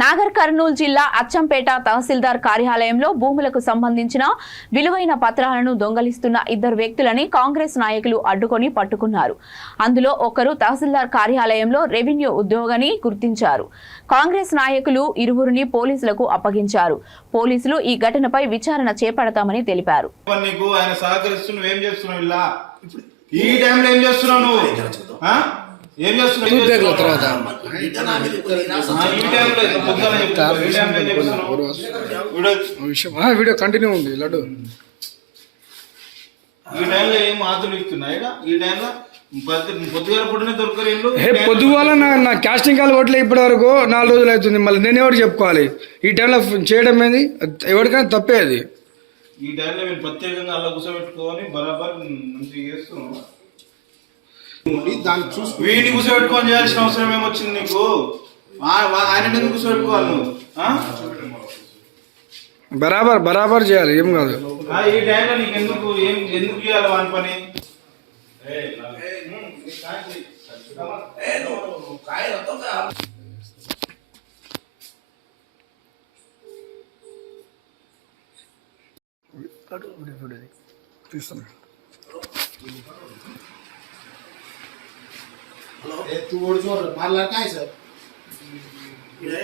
నాగర్ కర్నూలు జిల్లా అచ్చంపేట తహసీల్దార్ కార్యాలయంలో భూములకు సంబంధించిన విలువైన పత్రాలను దొంగలిస్తున్న ఇద్దరు వ్యక్తులని కాంగ్రెస్ నాయకులు అడ్డుకొని పట్టుకున్నారు. అందులో ఒకరు తహసీల్దార్ కార్యాలయంలో రెవెన్యూ ఉద్యోగని గుర్తించారు. కాంగ్రెస్ నాయకులు ఇరువురిని పోలీసులకు అప్పగించారు. పోలీసులు ఈ ఘటనపై విచారణ చేపడతామని తెలిపారు. ఈ టైంలో ఏం చేస్తున్నావు నువ్వు? ఏం? తర్వాత. వీడియో కంటిన్యూ ఉంది లడ్డు. ఈ టైంలో ఏం ఆతులు ఇస్తున్నాయి? ఈ టైంలో పొద్దు- పొద్దుగాల పుట్టిన దొరకరు ఇల్లు. హే పొద్దుగాల నా నా కాస్టింగ్ కాల్ ఓట్లే ఇప్పటి వరకు నాలుగు రోజులు అవుతుంది. మళ్ళీ నేను ఎవరు చెప్పుకోవాలి? ఈ టైంలో చేయడం ఏంది? ఎవరికైనా తప్పే అది. ఈ టైంలో మీరు ప్రత్యేకంగా అలా కూర్చోబెట్టుకొని బరాబర్ మంచిగా చేస్తున్నావు వీడిని కూర్చోబెట్టుకొని చేయాల్సిన అవసరం ఏమొచ్చింది నీకు? ఆయన ఎందుకు కూర్చోబెట్టుకోవాలి నువ్వు? ఆ? బరాబర్ బరాబర్ చేయాలి ఏం కాదు. ఆ, ఈ టైంలో నీకు ఎందుకు ఏం ఎందుకు చేయాలి వాని పని? చూస్తాను.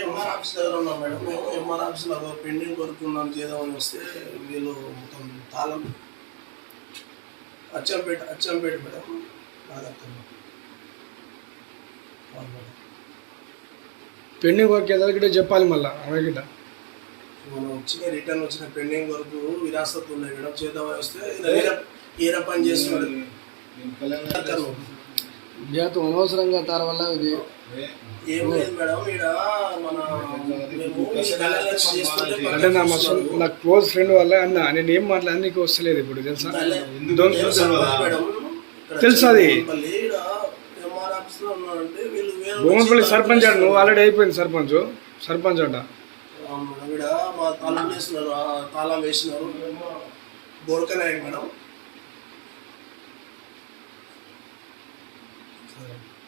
ఎంఆర్ ఆఫీస్ దగ్గర ఉన్నాం మేడం మేము ఎంఆర్ ఆఫీస్లో పెండింగ్ వర్క్ ఉందని చేద్దామని వస్తే వీళ్ళు మొత్తం తాళం అచ్చంపేట అచ్చంపేట మేడం రాదక్క పెండింగ్ వర్క్ ఎదరికిటే చెప్పాలి మళ్ళీ అమెరికిట మనం వచ్చిన రిటర్న్ వచ్చిన పెండింగ్ వరకు విరాసత్ ఉన్నాయి మేడం చేద్దామని వస్తే వేరే పని చేస్తున్నాడు. బ్యాత్ అనవసరంగా తార వల్ల ఇది మేడం అంటే నా మస్తు నా క్లోజ్ ఫ్రెండ్ వల్ల అన్న నేను ఏం మాట్లాడి నీకు వస్తలేదు ఇప్పుడు తెలుసా? తెలుసు అది. భూమపల్లి సర్పంచ్ అట నువ్వు ఆల్రెడీ అయిపోయింది సర్పంచ్ సర్పంచ్ అట. మేడం తాళం వేసినారు తాళం 对